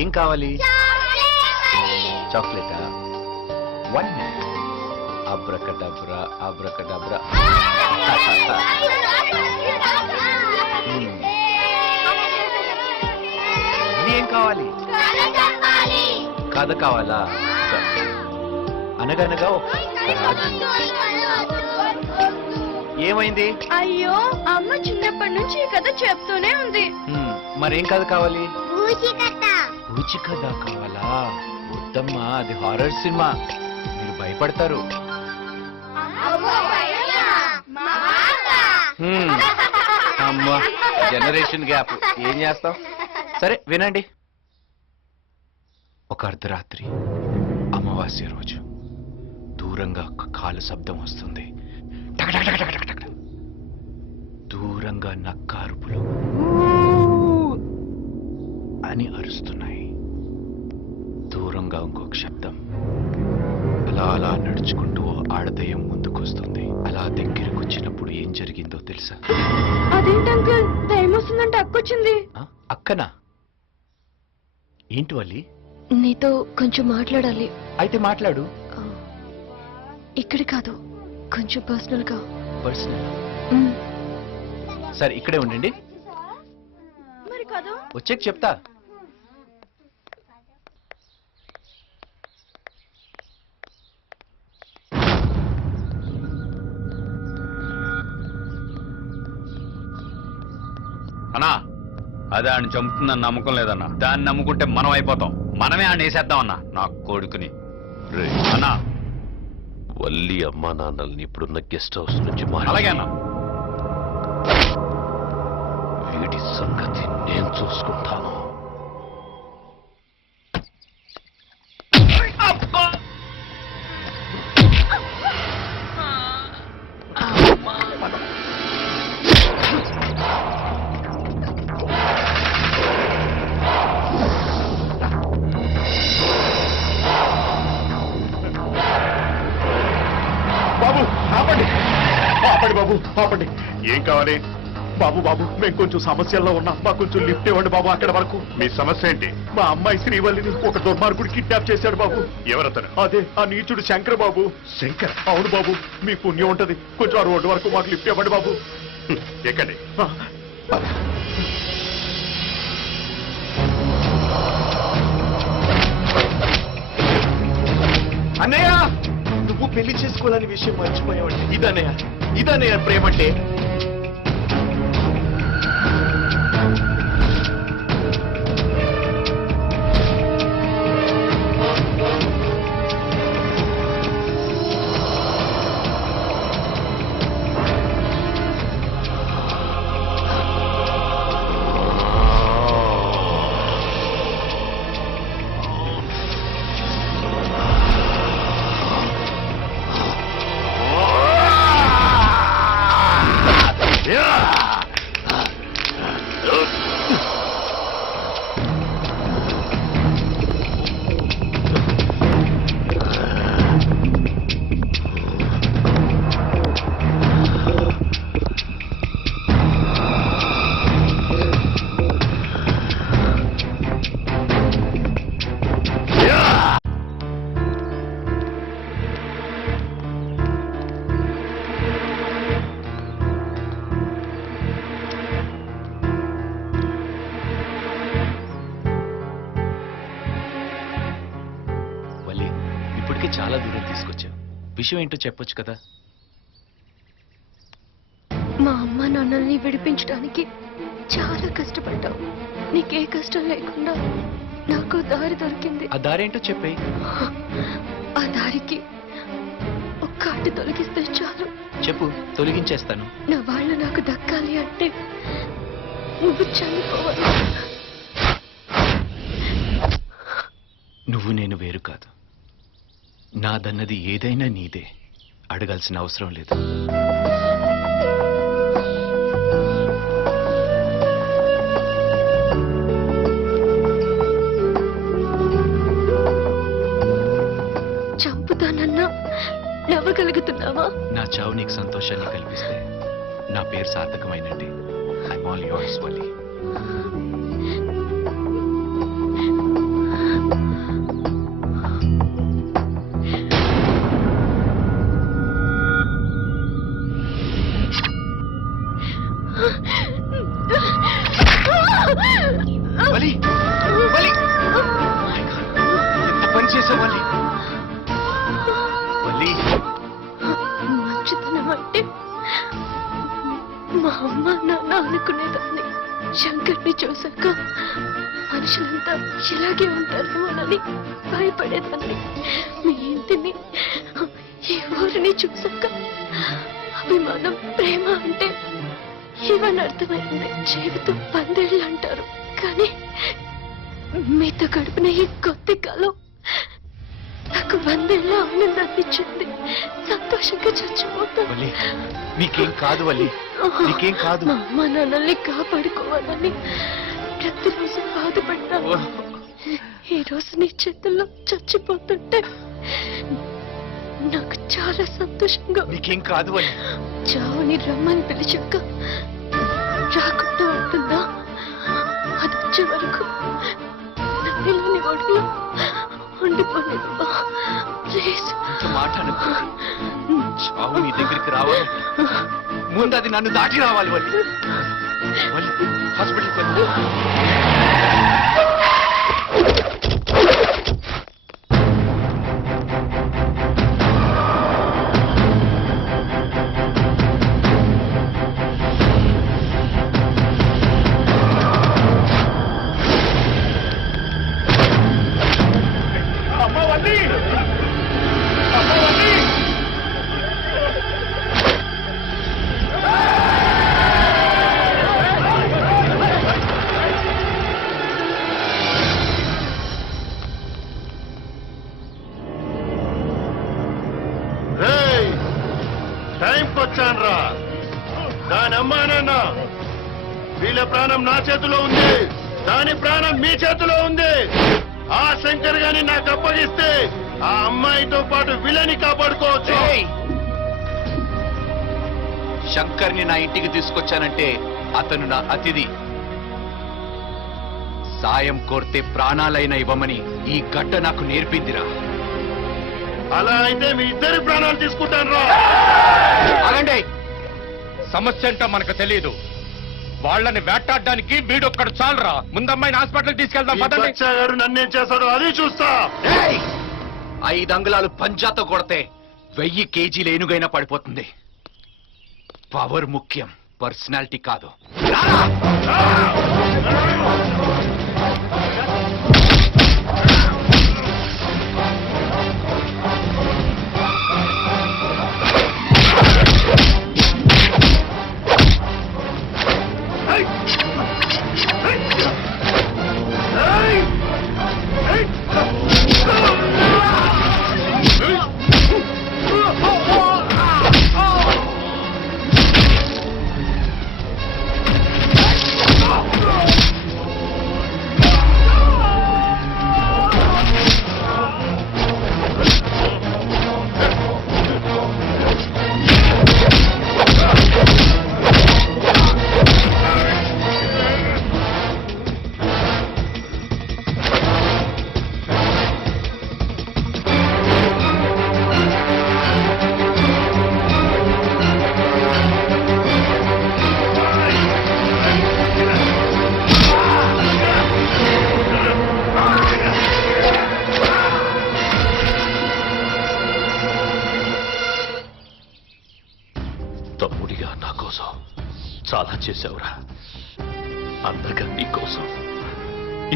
ఏం కావాలి? చాక్లెటా? 1 minute. అబ్రకడబ్రా అబ్రకడబ్రా. ఏం కావాలి? కథ కావాలా? అనగనగా ఒక రాజు. ఏమైంది? అయ్యో, అమ్మ చిన్నప్పటి నుంచి ఈ కథ చెప్తూనే ఉంది. మరేం కథ కావాలి? పూచి కథ కావాలా? వద్దమ్మా, అది హారర్ సినిమా, మీరు భయపడతారు. అమ్మా, జనరేషన్ గ్యాప్, ఏం చేస్తాం? సరే వినండి. ఒక అర్ధరాత్రి అమావాస్య రోజు దూరంగా ఒక కాలు శబ్దం వస్తుంది. దూరంగా నక్క అరుపులు అని అరుస్తున్నాయి. దూరంగా ఇంకొక శబ్దం. అలా అలా నడుచుకుంటూ ఆడదయ్యం ముందుకొస్తుంది. అలా దగ్గరకు వచ్చినప్పుడు ఏం జరిగిందో తెలుసా? అదేంటి అంకుల్, దయ్యం వస్తుందంటే అక్కొచ్చింది. అక్కనా? ఏంటి వల్లి? నీతో కొంచెం మాట్లాడాలి. అయితే మాట్లాడు. ఇక్కడ కాదు, కొంచెం పర్సనల్ గా. పర్సనల్? సరే ఇక్కడే ఉండండి, మరి కాదు వచ్చాక చెప్తా. అన్నా, అదే ఆయన చంపుతుందని నమ్మకం లేదన్నా. దాన్ని నమ్ముకుంటే మనం అయిపోతాం. మనమే ఆయన వేసేద్దాం అన్నా, నా కొడుకుని. అన్నా, వల్లి అమ్మా నాన్నల్ని ఇప్పుడున్న గెస్ట్ హౌస్ నుంచి అలాగే అన్నా. వీడి సంగతి నేను చూసుకుంటాను. బాబు ఆపండి, ఆపండి బాబు, ఆపండి. ఏం కావాలి బాబు? బాబు, మేము కొంచెం సమస్యల్లో ఉన్నాం, మాకు కొంచెం లిఫ్ట్ ఇవ్వండి బాబు అక్కడ వరకు. మీ సమస్య ఏంటి? మా అమ్మాయి శ్రీవల్లిని ఒక దుర్మార్గుడు కిడ్నాప్ చేశాడు బాబు. ఎవరతను? అదే ఆ నీచుడు శంకర్ బాబు. శంకర్? అవును బాబు, మీ పుణ్యం ఉంటది, కొంచెం ఆ రోడ్డు వరకు మాకు లిఫ్ట్ ఇవ్వండి బాబు. ఎక్కండి. అన్నయ్య, నువ్వు పెళ్లి చేసుకోవాలని విషయం మర్చిపోయావండి. ఇదన్నయ్య ప్రేమ అంటే. చాలా దూరం తీసుకొచ్చావు. విషయం ఏంటో చెప్పొచ్చు కదా? మా అమ్మ నాన్నల్ని విడిపించడానికి చాలా కష్టపడ్డావు. నీకే కష్టం లేకుండా నాకు దారి దొరికింది. ఆ దారి ఏంటో చెప్పే. ఆ దారికి ఒక్క అడ్డు తొలగిస్తే చాలు. చెప్పు, తొలగించేస్తాను. నా వాళ్ళు నాకు దక్కాలి అంటే నువ్వు చనిపోవాలి. నువ్వు నేను వేరు కాదు. నాదన్నది ఏదైనా నీదే. అడగాల్సిన అవసరం లేదు. చంపుతానన్నా నవ్వగలుగుతున్నావా? నా చావు నీకు సంతోషాన్ని కల్పిస్తే నా పేరు సార్థకమైనట్టే. I'm all yours Valli. చేసావు వల్లి? వల్లి మంచితనం అంటే మా అమ్మ నాన్న అనుకునేదాన్ని. శంకర్ని చూశాక మనుషులంతా ఇలాగే ఉంటారేమోనని భయపడేదాన్ని. మీ ఇంటిని ఈ ఊరిని చూశాక అభిమానం ప్రేమ అంటే ఇవని అర్థమైంది. జీవితం 10 ఏళ్ళు అంటారు, కానీ మీతో గడిపిన ఈ కొద్ది కాలం నాకు 100 ఏళ్ళ ఆనందాన్ని ఇచ్చింది. సంతోషంగా చచ్చిపోతాను. వల్లి నీకేం కాదు వల్లి, నీకేం కాదు. మా అమ్మ నాన్నల్ని కాపాడుకోవాలని ప్రతిరోజు బాధపడ్డాను. ఈ రోజు నీ చేతుల్లో చచ్చిపోతుంటే నాకు చాలా సంతోషంగా ఉంది. నీకేం కాదు వల్లి. చావుని రమ్మని పిలిచాక రాకుండా ఉంటుందా? అది వచ్చే వరకు నన్నిలోని ఒడిలో ఉండిపోలేదు. ప్లీజ్ ఇంత మాట అనుకో. చావు నీ దగ్గరికి రావాలి, ముందు అది నన్ను దాటి రావాలి వల్లి. వల్లి హాస్పిటల్కి వెళ్ళు. అమ్మ వల్లి! అమ్మ వల్లి! టైంకి వచ్చానురా. దాని అమ్మా నాన్న వీళ్ళ ప్రాణం నా చేతిలో ఉంది, దాని ప్రాణం మీ చేతిలో ఉంది. ఆ శంకర్ గాని నాకు అప్పగిస్తే ఆ అమ్మాయితో పాటు వీళ్ళని కాపాడుకోవచ్చు. ఏయ్! శంకర్ని నా ఇంటికి తీసుకొచ్చానంటే అతను నా అతిథి. సాయం కోరితే ప్రాణాలైనా ఇవ్వమని ఈ గడ్డ నాకు నేర్పిందిరా. అలా అయితే మీ ఇద్దరి ప్రాణాలు తీసుకుంటాను రా. ఆగండి. సమస్య ఏంటో మనకు తెలియదు. వాళ్ళని వేటాడడానికి వీడొక్కడు చాలరా. ముందమ్మాయిని హాస్పిటల్కి తీసుకెళ్దాం పదండి. గారు నన్నేం చేశాడో అది చూస్తా. ఏయ్! 5 అంగుళాలు పంజాతో కొడితే 1000 కేజీలు ఏనుగైనా పడిపోతుంది. పవర్ ముఖ్యం, పర్సనాలిటీ కాదు. రారా! తమ్ముడిగా నా కోసం చాలా చేశావురా. అందగా నీ కోసం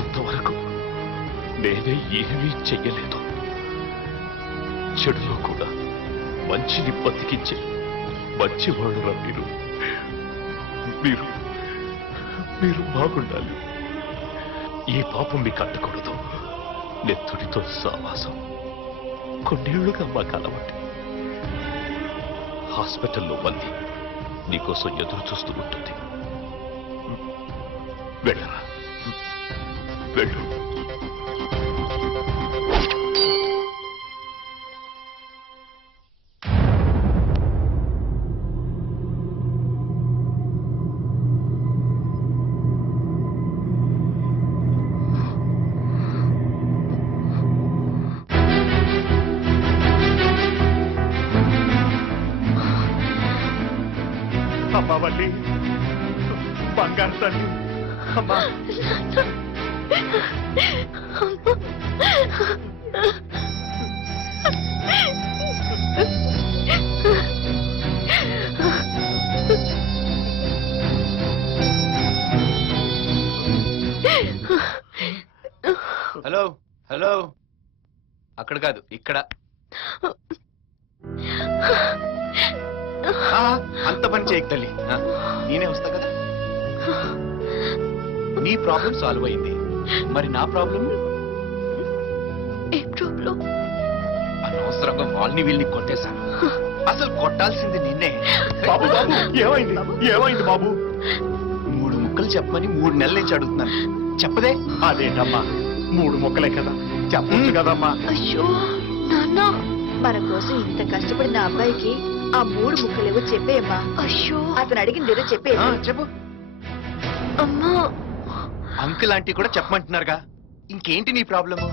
ఇంతవరకు నేనే ఏమీ చెయ్యలేదు. చెడులో కూడా మంచిని బతికించే మంచివాడురా మీరు. మీరు మీరు బాగుండాలి. ఈ పాపం మీకు అంటకూడదు. నెత్తుడితో సావాసం కొన్నేళ్లుగా మాకు అలవాటు. హాస్పిటల్లో మంది నీకోసం ఎదురు చూస్తూ ఉంటుంది. వెళ్ళరా, వెళ్ళు. అమ్మా వల్లి, బంగారు తల్లి. అమ్మా హలో హలో అక్కడ కాదు ఇక్కడ. అంత పని చేయకు తల్లి. నేనే వస్తా కదా. నీ ప్రాబ్లం సాల్వ్ అయింది, మరి నా ప్రాబ్లం? ఏ ప్రాబ్లం? అనవసరంగా వాళ్ళని వీళ్ళని కొట్టేశాను. అసలు కొట్టాల్సింది నిన్నే. బాబు బాబు ఏమైంది ఏమైంది బాబు? 3 ముక్కలు చెప్పమని 3 నెలల నుంచి అడుగుతున్నాను, చెప్పదే. అదేంటమ్మా 3 ముక్కలే కదా, చెప్పొచ్చు కదమ్మా. అయ్యో నాన్న, మన కోసం ఇంత కష్టపడిన అబ్బాయికి ఆ 3 ముక్కలేవో చెప్పేయమ్మా. అయ్యో అతను అడిగింది ఏదో చెప్పే. చెప్పు. అమ్మా. అంకుల్ ఆంటీ కూడా చెప్పమంటున్నారుగా, ఇంకేంటి నీ ప్రాబ్లము?